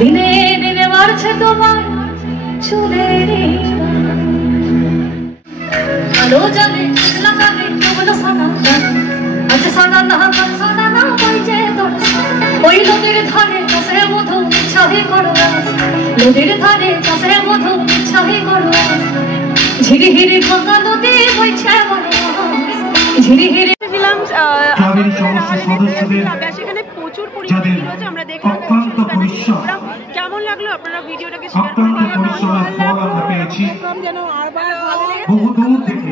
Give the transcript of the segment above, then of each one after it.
দিনে দিনে বাড়ছে তোমার চুলের আলো জানে লাগাবে কেবল সাদা আজ সাদা না সাদা না পাইছে তোর ওই নদীর ধারে কাছে মধু ছাহি করবা নদীর ধারে কাছে মধু ছাহি করবা ঝিরি হিরি ভাঙা নদী বইছে ঝিরি হিরি ক্লাবের সমস্ত সদস্যদের যাদের অক্লান্ত পরিশ্রম কেমন লাগলো আপনারা ভিডিওটাকে অক্লান্ত পরিশ্রমের ফল আমরা পেয়েছি। বহু দূর থেকে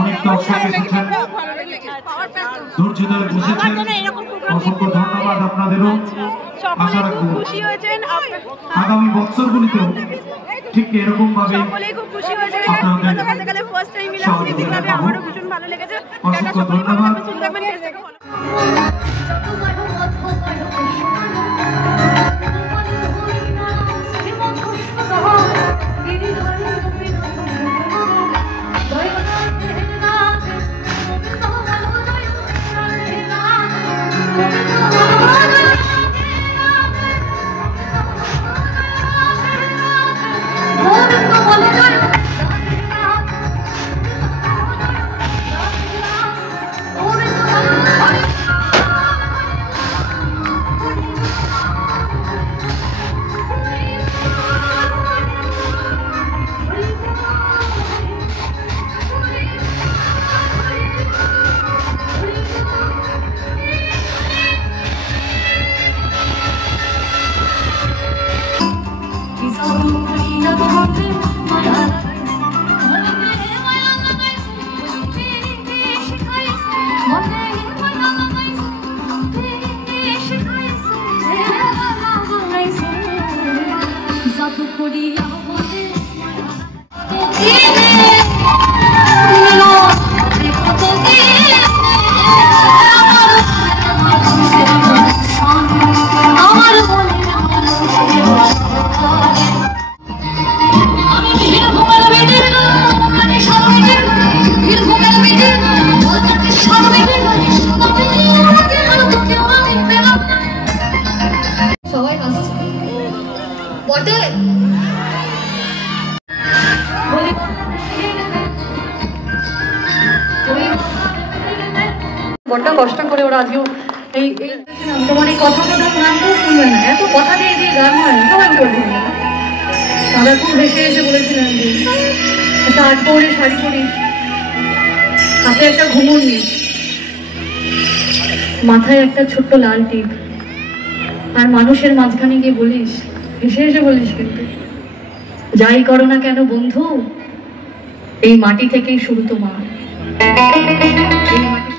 অনেক দর্শক এসেছেন, ধৈর্য ধরে বসেছেন। অসংখ্য ধন্যবাদ আপনাদেরও। আশা রাখবো আগামী বছরগুলিতেও ঠিক এরকম ভাবে আপনাদের সহযোগিতা পাবো। অসংখ্য ধন্যবাদ। বড্ড কষ্ট করে ওরা আজকেও এই তোমার এই কথা প্রধান গানটাও শুনবেন না, এত কথা দিয়ে দিয়ে গান হয় সবাই করবেন না। তারা খুব হেসে হেসে বলেছিলেন যে একটা আট পরে শাড়ি পরিস, হাতে একটা ঘুমুর নিস, মাথায় একটা ছোট্ট লাল টিপ, আর মানুষের মাঝখানে গিয়ে বলিস, হেসে হেসে বলিস কিন্তু যাই করো না কেন বন্ধু এই মাটি থেকেই শুরু তোমার। এই মাটি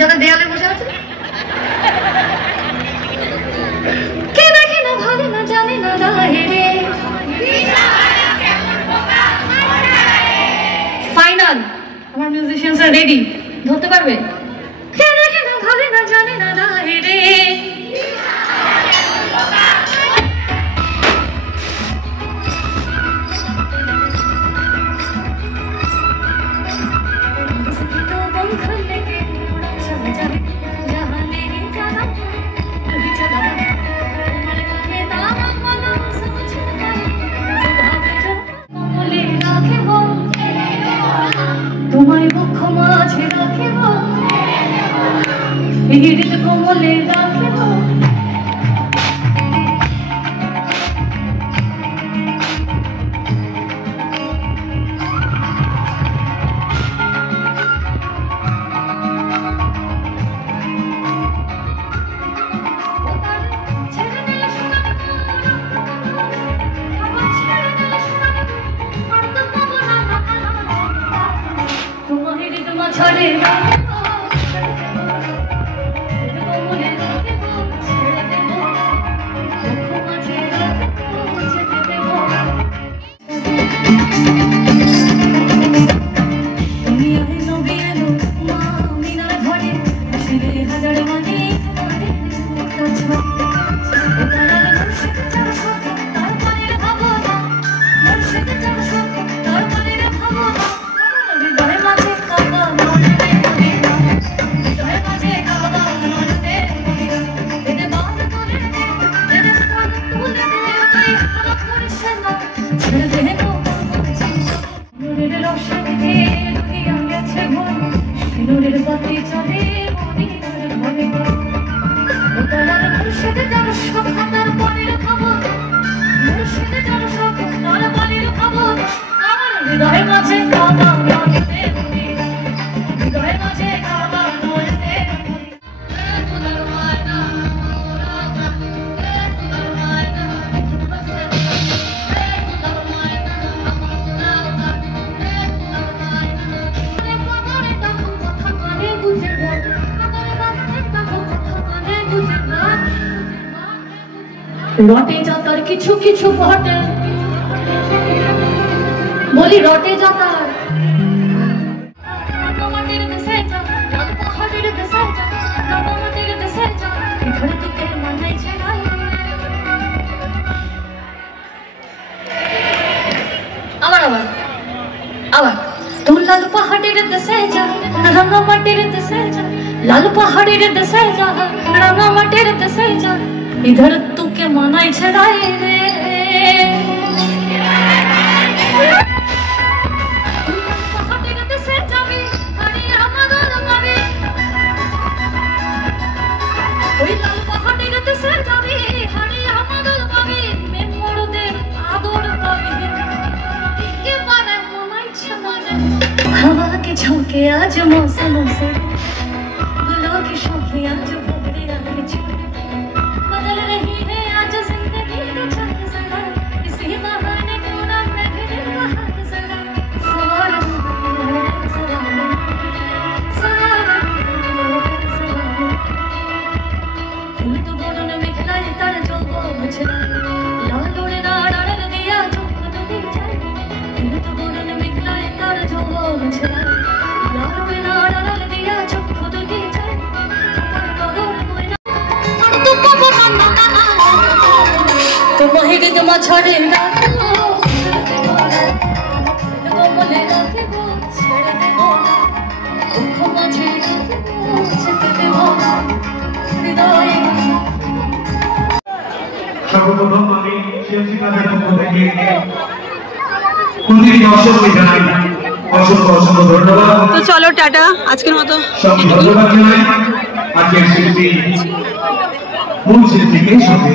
যারা দেয়ালে বসে আছে কে দেখে না ভালো না জানে না রে। ফাইনাল আমার মিউজিশিয়ানসরা রেডি, ধরতে পারবে? কে দেখে না ভালো না জানে না রে। মাঝে মনে রাখিব ছেড়ে দেব দুঃখ মাঝে যেতে দেব তুমি আই নবী এলো মা মিনার ঘরে ছিলে হাজার মানে তোমাদের মুক্তা ছড়ে তারার মুর্শিদ চার শত তার পানির ভাবনা মুর্শিদ চার শত তার পানির ভাবনা হৃদয় মাঝে কাঁপা মনে মদিনা হৃদয় মাঝে কাঁপা মনে মদিনা এনে বাঁধ তুলে দে এনে বাঁধ তুলে দে তুই হালক করিস না ছেড়ে দে নূরের রোশন দিয়ে দুনিয়া গেছে ভোর নূরের পথে চলে মদিনার ঘরে ও তারার মুর্শিদ যার শখ তার পানির ভাবনা মুর্শিদ যার শখ তার পানির ভাবনা আমার হৃদয় মাঝে কাঁপা মনে মদিনা হৃদয় মাঝে কাঁপা মনে রটে যাতার কিছু কিছু ঘটে বলি রটে যাতার মাটির দেশে যা পাহাড়ের দেশে যা মাটির দেশে যা এখানে তোকে মানাই ছেড়াই আবার আবার আবার তুই লাল পাহাড়ের দেশে যা রাঙা মাটির দেশে যা লাল পাহাড়ের দেশে যা রাঙা মাটির দেশে যা इधर तू के मनाई छड़ाए रे पहाड़ेर देशे जाबी हरिया मदल पाबी ওই লাল পাহাড়ের দেশে যাবি হরিয়া মদল পাবি মেমোরদের আদর পাবি একেবারে মনাই ছড়াবে हवा के झोंके आज मौसमों से गुलों की शोखें आज भोरे आए छोड़े बदल रही है आज जिंदगी का छंद सदा इसी बहाने क्यों ना मैं भी बहार सदा सवार फूल तो बोलो न मिखलाए तार जो वो मुझला लाल उड़े ना डाल दिया चुप तो दी जाए फूल तो बोलो न मिखलाए तार जो वो मुझला लाल उड़े ना डाल दिया चुप तो दी जाए তোমায় তোমা ছড়ে না মনে রাখিব ছেড়ে দেব দুঃখ মাঝে যেতে দেব হৃদয়ে সর্বপ্রথম আমি শিবজি কাজের পক্ষ থেকে কুলদীপকে অসংখ্য জানাই অসংখ্য ধন্যবাদ। তো চলো টাটা আজকের মতো ধন্যবাদ জানাই আজকের শিল্পী মূল শিল্পীকে সঙ্গে